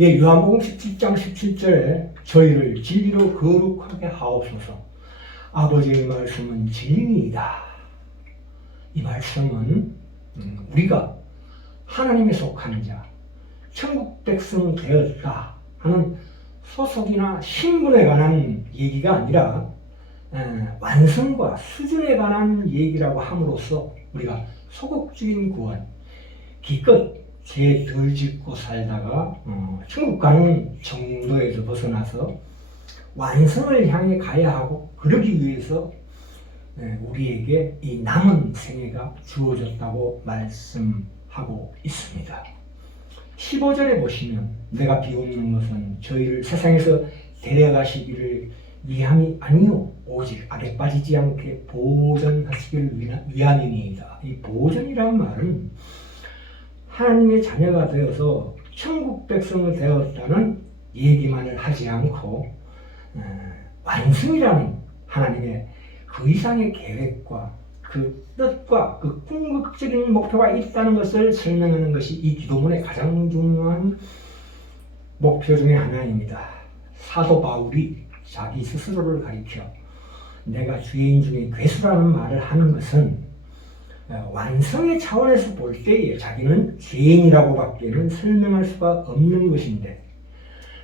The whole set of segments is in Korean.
예, 요한복음 17장 17절에 저희를 진리로 거룩하게 하옵소서. 아버지의 말씀은 진리이다. 이 말씀은 음, 우리가 하나님에 속한 자, 천국 백성 되었다 하는 소속이나 신분에 관한 얘기가 아니라 에, 완성과 수준에 관한 얘기라고 함으로써 우리가 소극적인 구원, 기껏 죄덜 짓고 살다가 어, 천국 가는 정도에서 벗어나서 완성을 향해 가야 하고 그러기 위해서 에, 우리에게 이 남은 생애가 주어졌다고 말씀하고 있습니다. 15절에 보시면 내가 비웃는 것은 저희를 세상에서 데려가시기를 위함이 아니요 오직 악에 빠지지 않게 보존하시기를 위함이니이다. 이 보존이란 말은 하나님의 자녀가 되어서 천국 백성을 되었다는 얘기만을 하지 않고 어, 완성이라는 하나님의 그 이상의 계획과 그 뜻과 그 궁극적인 목표가 있다는 것을 설명하는 것이 이 기도문의 가장 중요한 목표 중의 하나입니다. 사도 바울이 자기 스스로를 가리켜 내가 주인 중에 괴수라는 말을 하는 것은 어, 완성의 차원에서 볼 때에 자기는 죄인이라고밖에는 설명할 수가 없는 것인데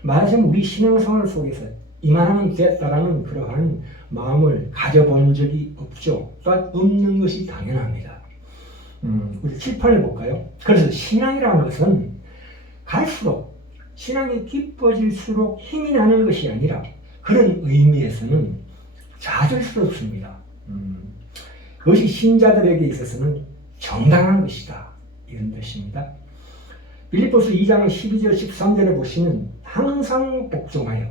말하자면 우리 신앙생활 속에서 이만하면 됐다라는 그러한 마음을 가져본 적이 없죠. 또한 없는 것이 당연합니다. 음, 우리 7, 8을 볼까요? 그래서 신앙이라는 것은 갈수록 신앙이 깊어질수록 힘이 나는 것이 아니라 그런 의미에서는 자절스럽습니다. 음, 그것이 신자들에게 있어서는 정당한 것이다. 이런 뜻입니다. 빌립보스 2장 12절 13절에 보시면 항상 복종하여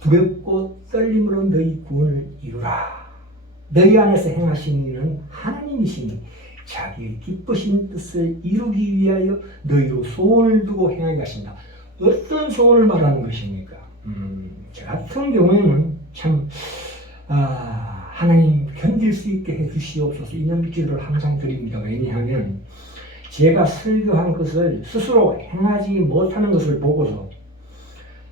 두렵고 떨림으로 너희 구원을 이루라. 너희 안에서 행하신 일은 하나님이시니 자기의 기쁘신 뜻을 이루기 위하여 너희로 소원을 두고 행하게 하신다. 어떤 소원을 말하는 것입니까? 음, 저 같은 경우에는 참 아, 하나님 견딜 수 있게 해주시옵소서 이런 기도를 항상 드립니다. 왜냐하면 제가 설교한 것을 스스로 행하지 못하는 것을 보고서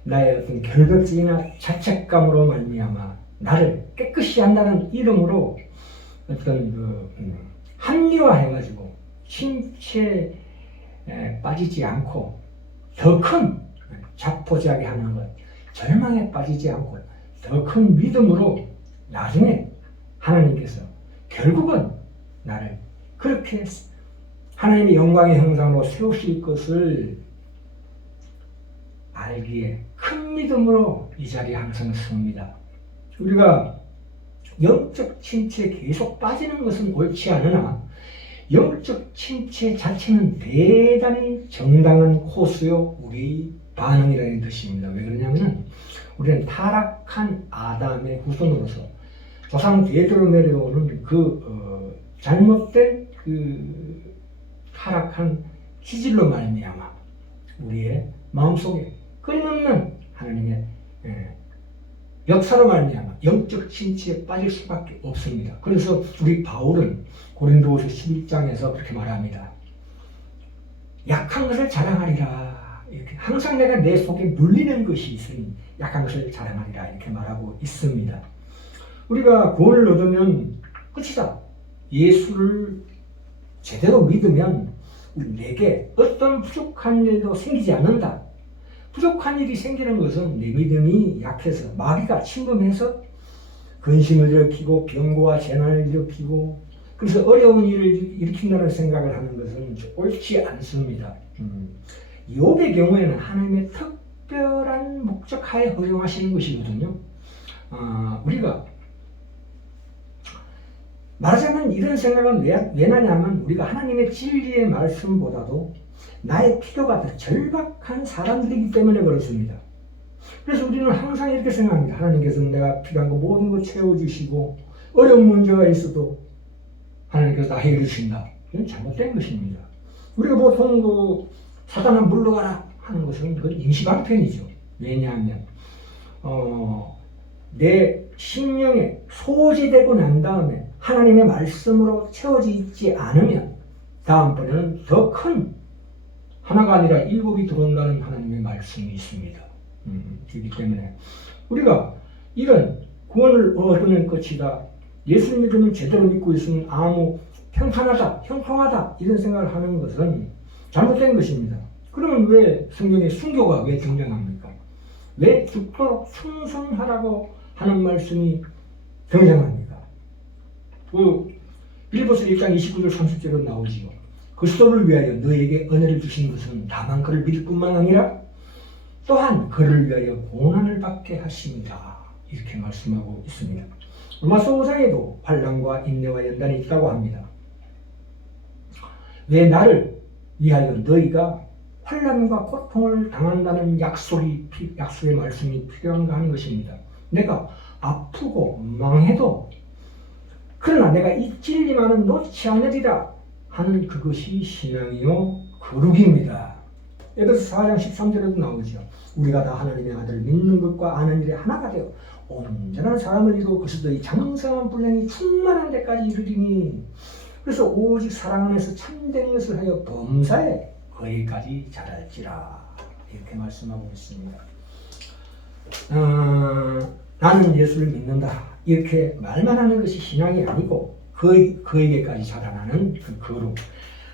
나의 어떤 결벽증이나 자책감으로 말미암아 나를 깨끗이 한다는 이름으로 어떤 그 음, 합리화해가지고 침체에 빠지지 않고 더 큰 자포자기 하는 것, 절망에 빠지지 않고 더 큰 믿음으로 나중에 하나님께서 결국은 나를 그렇게 하나님의 영광의 형상으로 세우실 것을 알기에 큰 믿음으로 이 자리에 항상 섭니다. 우리가 영적 침체에 계속 빠지는 것은 옳지 않으나 영적 침체 자체는 대단히 정당한 코스요 우리 반응이라는 뜻입니다. 왜 그러냐면 우리는 타락한 아담의 후손으로서 조상 대대로 내려오는 그 어, 잘못된 그 타락한 기질로 말미암아 우리의 마음속에 끊임없는 하나님의 예, 역사로 말미암아 영적 침체에 빠질 수밖에 없습니다. 그래서 우리 바울은 고린도후서 11장에서 그렇게 말합니다. 약한 것을 자랑하리라. 이렇게 항상 내가 내 속에 눌리는 것이 있으니 약한 것을 자랑하리라 이렇게 말하고 있습니다. 우리가 구원을 얻으면 끝이다. 예수를 제대로 믿으면 내게 어떤 부족한 일도 생기지 않는다. 부족한 일이 생기는 것은 내 믿음이 약해서 마귀가 침범해서 근심을 일으키고 병고와 재난을 일으키고 그래서 어려운 일을 일으킨다는 생각을 하는 것은 옳지 않습니다. 음. 욥의 경우에는 하나님의 특별한 목적하에 허용하시는 것이거든요. 아, 우리가 말하자면 이런 생각은 왜, 왜 나냐면 우리가 하나님의 진리의 말씀보다도 나의 필요가 더 절박한 사람들이기 때문에 그렇습니다. 그래서 우리는 항상 이렇게 생각합니다. 하나님께서는 내가 필요한 거 모든 거 채워주시고 어려운 문제가 있어도 하나님께서 다 해결해 주신다. 이건 잘못된 것입니다. 우리가 보통 그 사단아 물러가라 하는 것은 그건 임시방편이죠. 왜냐하면 어, 내 심령에 소지되고 난 다음에 하나님의 말씀으로 채워지지 않으면 다음번에는 더 큰 하나가 아니라 일곱이 들어온다는 하나님의 말씀이 있습니다. 음, 그렇기 때문에 우리가 이런 구원을 얻으면 끝이다. 예수 믿으면 제대로 믿고 있으면 아무 평탄하다, 형통하다 이런 생각을 하는 것은 잘못된 것입니다. 그러면 왜 성경에 순교가 왜 등장합니까? 왜 죽도록 충성하라고 하는 말씀이 등장합니까? 그 빌리포스 1장 29절 30절로 나오지요. 그리스도를 위하여 너에게 은혜를 주신 것은 다만 그를 믿을 뿐만 아니라 또한 그를 위하여 고난을 받게 하십니다. 이렇게 말씀하고 있습니다. 로마서 5장에도 환란과 인내와 연단이 있다고 합니다. 왜 나를 위하여 너희가 환란과 고통을 당한다는 약속이 피- 약속의 말씀이 필요한가 하는 것입니다. 내가 아프고 망해도 그러나 내가 이 진리만은 놓지 않으리라 하는 그것이 신앙이요 거룩입니다. 에베소 4장 13절에도 나오죠. 우리가 다 하나님의 아들 믿는 것과 아는 일에 하나가 되어 온전한 사람을 이루어 그리스도 의 장성한 분량이 충만한 데까지 이르리니 그래서 오직 사랑 안에서 참된 것을 하여 범사에 거기까지 자랄지라 이렇게 말씀하고 있습니다. 어, 나는 예수를 믿는다. 이렇게 말만 하는 것이 신앙이 아니고 그, 그에게까지 자라나는 그 거룩.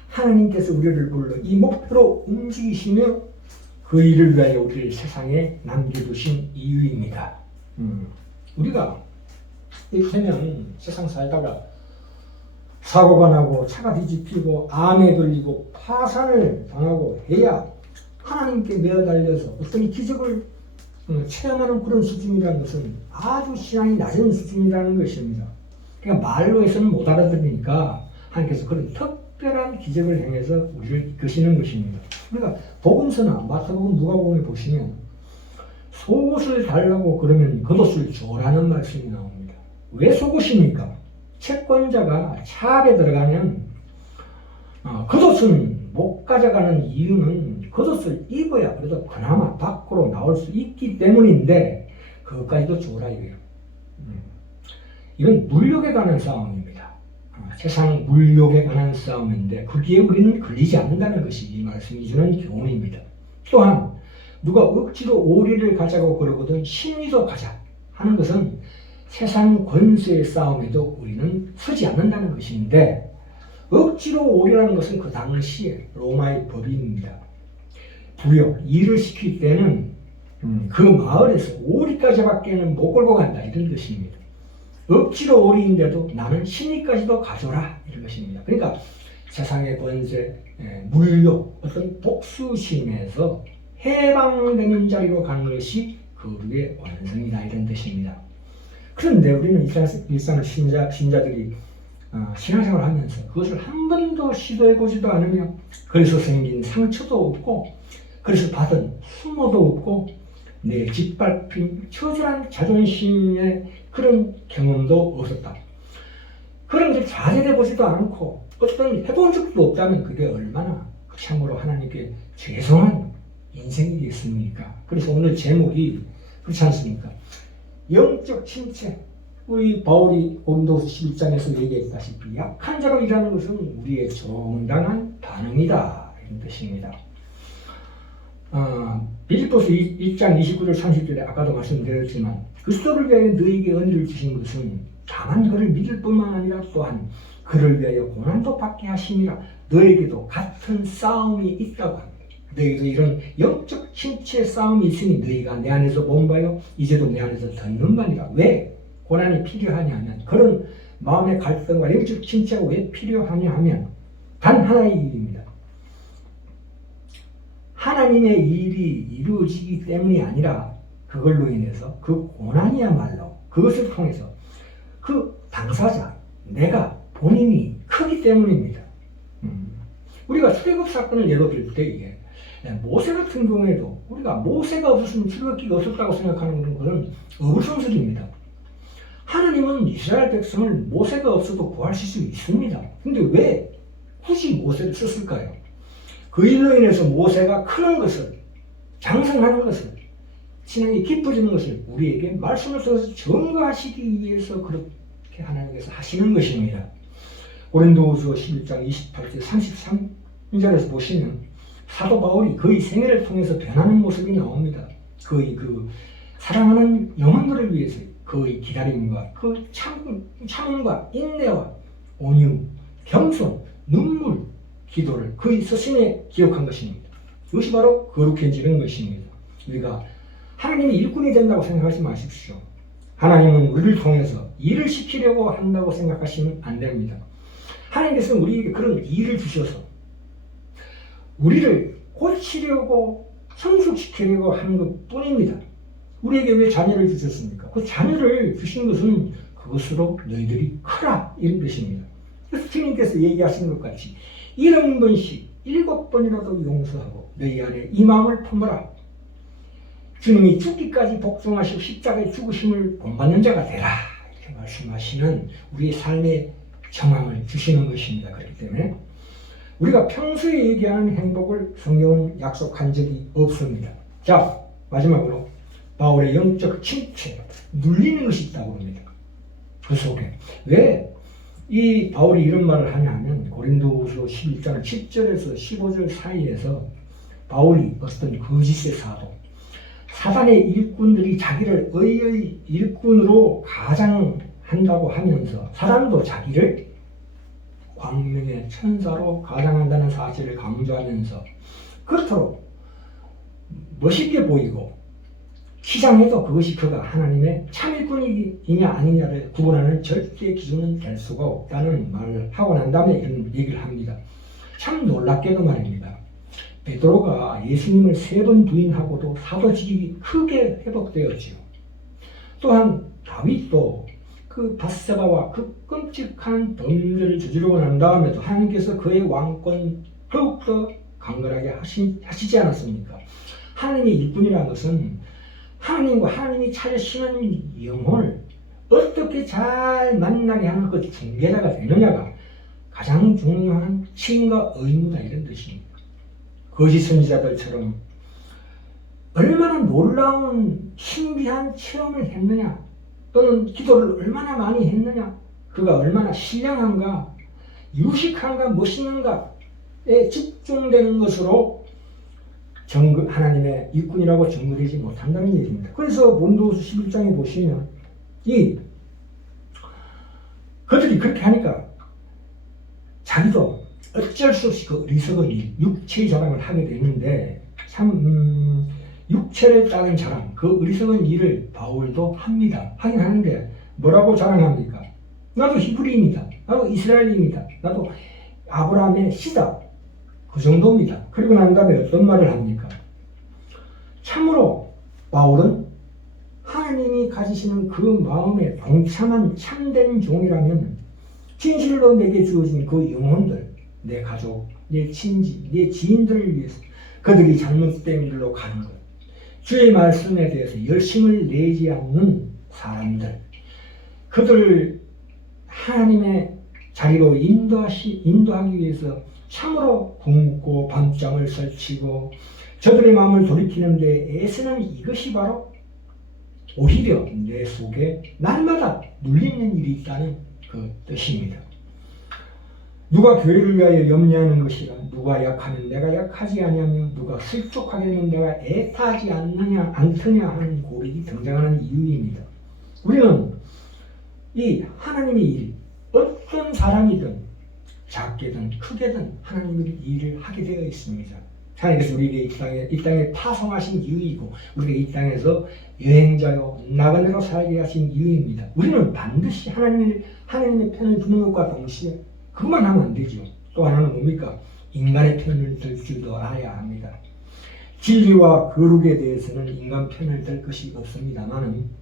하나님께서 우리를 불러 이 목표로 움직이시며 그 일을 위하여 우리를 세상에 남겨두신 이유입니다. 음, 우리가 이를테면 세상 살다가 사고가 나고 차가 뒤집히고 암에 걸리고 파산을 당하고 해야 하나님께 매어 달려서 어떤 기적을 어, 체험하는 그런 수준이라는 것은 아주 신앙이 낮은 수준이라는 것입니다. 그러니까 말로 해서는 못 알아들으니까 하나님께서 그런 특별한 기적을 행해서 우리를 이끄시는 것입니다. 그러니까 복음서나 마태복음 누가복음에 보시면 속옷을 달라고 그러면 겉옷을 줘라는 말씀이 나옵니다. 왜 속옷입니까? 채권자가 차압에 들어가면 어, 겉옷은 못 가져가는 이유는 겉옷을 입어야 그래도 그나마 밖으로 나올 수 있기 때문인데 그것까지도 줘라 이거예요. 음. 이건 물욕에 관한 싸움입니다. 어, 세상 물욕에 관한 싸움인데 거기에 우리는 걸리지 않는다는 것이 이 말씀이 주는 교훈입니다. 또한 누가 억지로 오리를 가자고 그러거든 심리도 가자 하는 것은 세상 권세의 싸움에도 우리는 서지 않는다는 것인데 억지로 오리라는 것은 그 당시에 로마의 법입니다. 부여 일을 시킬 때는 음, 그 마을에서 오리까지밖에는 못 걸고 간다 이런 뜻입니다. 억지로 오리인데도 나는 신이까지도 가져라 이런 것입니다. 그러니까 세상의 권세, 예, 물욕, 어떤 복수심에서 해방되는 자리로 가는 것이 거룩의 완성이다 이런 뜻입니다. 그런데 우리는 일상, 일상 신자, 신자들이 어, 신앙생활을 하면서 그것을 한 번도 시도해 보지도 않으며 그래서 생긴 상처도 없고 그래서 받은 수모도 없고 내 짓밟힌 처절한 자존심의 그런 경험도 없었다. 그런 것을 자제해 보지도 않고 어떤 해본 적도 없다면 그게 얼마나 참으로 하나님께 죄송한 인생이겠습니까? 그래서 오늘 제목이 그렇지 않습니까? 영적 침체. 우리 바울이 온도서 11장에서 얘기했다시피 약한 자로 일하는 것은 우리의 정당한 반응이다. 이런 뜻입니다. 어, 빌립보서 1장 29절 30절에 아까도 말씀드렸지만 그리스도를 위하여 너에게 은혜를 주신 것은 다만 그를 믿을 뿐만 아니라 또한 그를 위하여 고난도 받게 하심이라 너에게도 같은 싸움이 있다고 합니다. 너희도 이런 영적 신체 싸움이 있으니 너희가 내 안에서 본바요 이제도 내 안에서 듣는 바니라 왜 고난이 필요하냐 하면 그런 마음의 갈등과 영적 신체가 왜 필요하냐 하면 단 하나의 하나님의 일이 이루어지기 때문이 아니라 그걸로 인해서 그 고난이야말로 그것을 통해서 그 당사자 내가 본인이 크기 때문입니다 음. 우리가 출애굽 사건을 예로 들 때 이게 네, 모세 같은 경우에도 우리가 모세가 없었으면 출애굽기가 없었다고 생각하는 것은 어불성설입니다. 하나님은 이스라엘 백성을 모세가 없어도 구하실 수 있습니다. 근데 왜 굳이 모세를 썼을까요? 그 일로 인해서 모세가 크는 것을 장성하는 것을 신앙이 깊어지는 것을 우리에게 말씀을 써서 증거하시기 위해서 그렇게 하나님께서 하시는 것입니다. 고린도후서 11장 28절 33절에서 보시면 사도 바울이 그의 생애를 통해서 변하는 모습이 나옵니다. 그의 그 사랑하는 영혼들을 위해서 그의 기다림과 그 참, 참음과 인내와 온유, 겸손, 눈물, 기도를 그의 서신에 기록한 것입니다. 이것이 바로 거룩해지는 것입니다. 우리가 하나님이 일꾼이 된다고 생각하지 마십시오. 하나님은 우리를 통해서 일을 시키려고 한다고 생각하시면 안 됩니다. 하나님께서는 우리에게 그런 일을 주셔서 우리를 고치려고 성숙시키려고 하는 것 뿐입니다. 우리에게 왜 자녀를 주셨습니까? 그 자녀를 주신 것은 그것으로 너희들이 크라 이런 뜻입니다. 그래서 주님께서 얘기하신 것 같이 일흔 번씩 일곱 번이라도 용서하고 너희 안에 이 마음을 품어라. 주님이 죽기까지 복종하시고 십자가에 죽으심을 본받는 자가 되라. 이렇게 말씀하시는 우리의 삶의 정황을 주시는 것입니다. 그렇기 때문에 우리가 평소에 얘기하는 행복을 성경은 약속한 적이 없습니다. 자, 마지막으로 바울의 영적 침체, 눌리는 것이 있다고 합니다. 그 속에. 왜 이 바울이 이런 말을 하냐면 고린도후서 11장 10절에서 15절 사이에서 바울이 어떤 거짓의 사도, 사단의 일꾼들이 자기를 의의 일꾼으로 가장한다고 하면서 사람도 자기를 광명의 천사로 가장한다는 사실을 강조하면서 그렇도록 멋있게 보이고 시장해도 그것이 그가 하나님의 참일꾼이냐 아니냐를 구분하는 절대 기준은 될 수가 없다는 말을 하고 난 다음에 이런 얘기를 합니다. 참 놀랍게도 말입니다. 베드로가 예수님을 세 번 부인하고도 사도직이 크게 회복되었지요. 또한 다윗도 그 바세바와 그 끔찍한 범죄를 저지르고 난 다음에도 하나님께서 그의 왕권 더욱더 강건하게 하시, 하시지 않았습니까? 하나님의 일꾼이라는 것은 하나님과 하나님이 찾으시는 영혼을 어떻게 잘 만나게 하는 그 중개자가 되느냐가 가장 중요한 책임과 의무다 이런 뜻입니다. 거짓 선지자들처럼 얼마나 놀라운 신비한 체험을 했느냐 또는 기도를 얼마나 많이 했느냐 그가 얼마나 신령한가 유식한가 멋있는가에 집중되는 것으로 정글, 하나님의 일꾼이라고 정글되지 못한다는 얘기입니다. 그래서 본도후서 11장에 보시면 이 그들이 그렇게 하니까 자기도 어쩔 수 없이 그 어리석은 일, 육체의 자랑을 하게 되는데 참 음, 육체를 따른 자랑, 그 어리석은 일을 바울도 합니다. 하긴 하는데 뭐라고 자랑합니까? 나도 히브리입니다. 나도 이스라엘입니다. 나도 아브라함의 씨다. 그 정도입니다. 그리고 난 다음에 어떤 말을 합니까? 참으로 바울은 하나님이 가지시는 그 마음에 동참한 참된 종이라면 진실로 내게 주어진 그 영혼들, 내 가족, 내 친지, 내 지인들을 위해서 그들이 잘못된 길로 가는 것, 주의 말씀에 대해서 열심을 내지 않는 사람들, 그들 하나님의 자리로 인도하시, 인도하기 위해서 참으로 굶고 밤잠을 설치고 저들의 마음을 돌이키는데 애쓰는 이것이 바로 오히려 내 속에 날마다 눌리는 일이 있다는 그 뜻입니다. 누가 교회를 위하여 염려하는 것이라 누가 약하면 내가 약하지 아니하며 누가 슬쩍하게 되면 내가 애타하지 않느냐 않더냐 하는 고백이 등장하는 이유입니다. 우리는 이 하나님의 일 어떤 사람이든 작게든 크게든 하나님의 일을 하게 되어 있습니다. 하나님께서 우리에게 이 땅에, 이 땅에 파송하신 이유이고 우리가 이 땅에서 여행자요 나그네로 살게 하신 이유입니다. 우리는 반드시 하나님의 하나님의 편을 두는 것과 동시에 그만 하면 안 되죠. 또 하나는 뭡니까? 인간의 편을 들 줄도 알아야 합니다. 진리와 거룩에 대해서는 인간 편을 들 것이 없습니다만은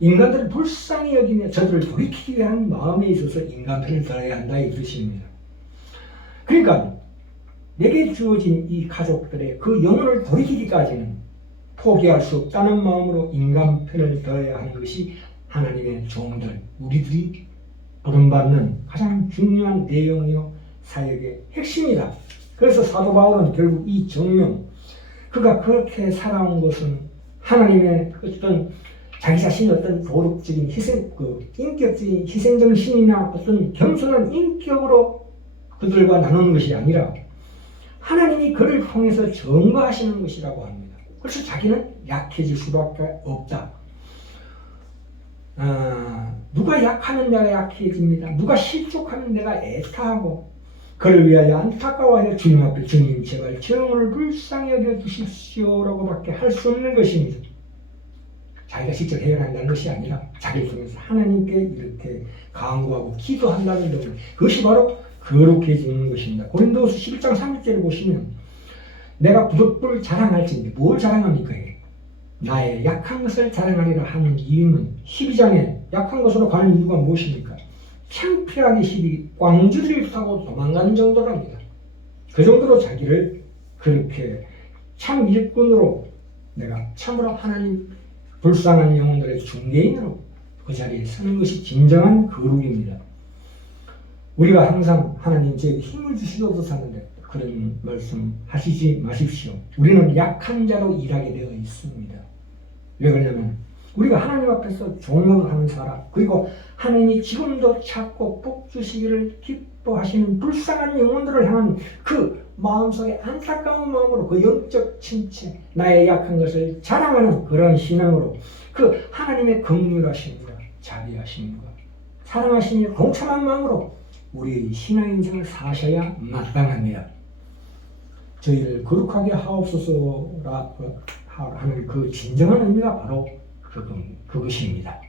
인간들을 불쌍히 여기며 저들을 돌이키기 위한 마음에 있어서 인간 편을 들어야 한다 이 뜻입니다. 그러니까 내게 주어진 이 가족들의 그 영혼을 돌이키기까지는 포기할 수 없다는 마음으로 인간 편을 들어야 하는 것이 하나님의 종들, 우리들이 부름받는 가장 중요한 내용이요 사역의 핵심이다. 그래서 사도 바울은 결국 이 정명, 그가 그렇게 살아온 것은 하나님의 어떤 자기 자신의 어떤 도덕적인 희생, 그 인격적인 희생 정신이나 어떤 겸손한 인격으로 그들과 나누는 것이 아니라 하나님이 그를 통해서 증거하시는 것이라고 합니다. 그래서 자기는 약해질 수밖에 없다. 아, 누가 약하면 내가 약해집니다. 누가 실족하면 내가 애타하고 그를 위하여 안타까워하여 주님 앞에 주님 제발 정을 불쌍히 여겨 주십시오라고 밖에 할 수 없는 것입니다. 자기가 직접 해결한다는 것이 아니라 자기를 통해서 하나님께 이렇게 강구하고 기도한다는 것 그것이 바로 거룩해지는 것입니다. 고린도서 11장 30절을 보시면 내가 부득불 자랑할지인데 뭘 자랑합니까? 나의 약한 것을 자랑하리라 하는 이유는 12장에 약한 것으로 가는 이유가 무엇입니까? 창피하기 싫이 꽝주리를 타고 도망가는 정도랍니다. 그 정도로 자기를 그렇게 참 일꾼으로 내가 참으로 하나님 불쌍한 영혼들의 중개인으로 그 자리에 서는 것이 진정한 거룩입니다. 우리가 항상 하나님 제게 힘을 주시도록 하는데 그런 말씀 하시지 마십시오. 우리는 약한 자로 일하게 되어 있습니다. 왜 그러냐면 우리가 하나님 앞에서 종로를 하는 사람 그리고 하나님이 지금도 찾고 복 주시기를 기뻐하시는 불쌍한 영혼들을 향한 그 마음속에 안타까운 마음으로 그 영적 친체 나의 약한 것을 자랑하는 그런 신앙으로 그 하나님의 긍휼하심과 자비하심과 사랑하심이 공참한 마음으로 우리의 신앙 인생을 사셔야 마땅합니다. 저희를 거룩하게 하옵소서라 하는 그 진정한 의미가 바로 그것, 그것입니다.